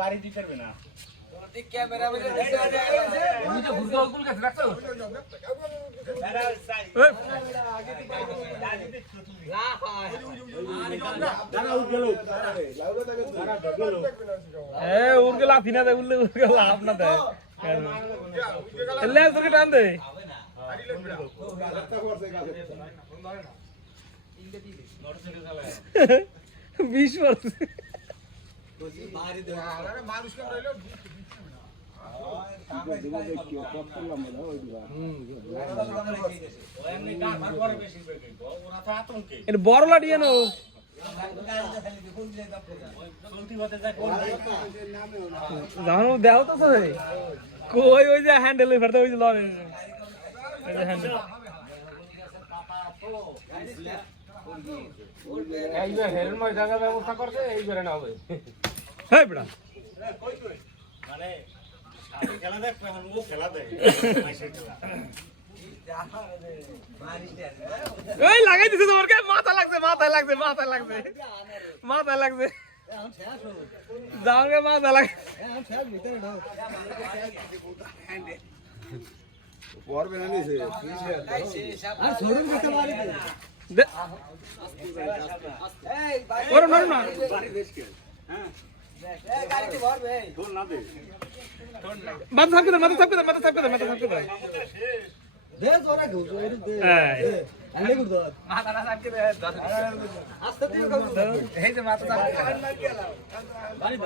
বাড়ি দিতে পারবে না ক্যামেরা মেরে উনকে লাফি না দেয় উল্লে উনকে লাভ না দেয় তোকে টান দে 20 वर्ष বড় লাঠিয়ে নো জানো দেও তো কই ওই যে হ্যান্ডেল ফেরতে ওই যে লরে হ্যান্ডেল এইবার হেরের ময় জায়গা ব্যবস্থা করতে এইবারে না হবে হ্যাঁ বেটা মানে খেলা দেখ ও খেলা দেয় এই লাগাই দিছে তোমার কে মাথা লাগছে মাথায় লাগছে মাথায় লাগছে মাথায় লাগছে যাওগে মাথা লাগছে পড়বে না নিছে আর ছোড়ুন দিতে পারি এই ওরে নর না বাড়ি দেশকে হ্যাঁ এই গাড়িতে ভরবে ঢোল না দে মাথা সাপকে দে মাথা সাপকে দে মাথা সাপকে দে মাথা সাপকে দে দে জোরে ঘুষ ওরে দে এই আলে গুড় দাও মাথা না সাপকে দে আস্তে দিও গাও এই যে মাথা সাপকে বাড়ি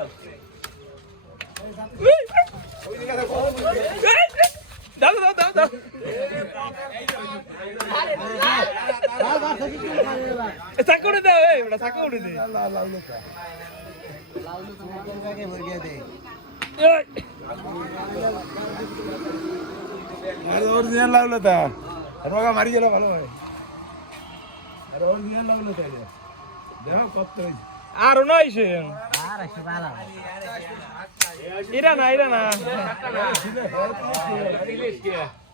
দাও দাও দাও দাও দাও চাকা উড়ে দাও এই বড় চাকা উড়ে দে লাউলো তোমার ব্যাগে ভর গিয়ে দে আর অরিজিনাল লাগলো তা রোগা মারি গেল ভালো হয় আর অরিজিনাল লাগলো তাইলে দেখো কত হইছে আর নয়ছে আর আছে ভালো ইরা না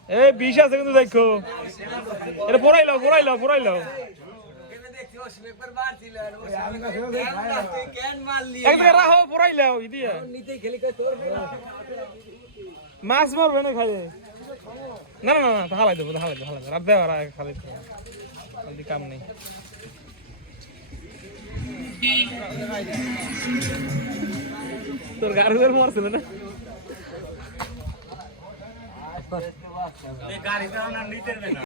এই 20 আছে কিন্তু দেখো এটা পড়াই লাও একবার রাখো পড়াই লাও ইদিয়া মাছ মারবে না খালি না হালাই দেবো রাত দেওয়া খালি খালি কাম নেই তোর গাড়ি মারছিল না গাড়িতে নিতে না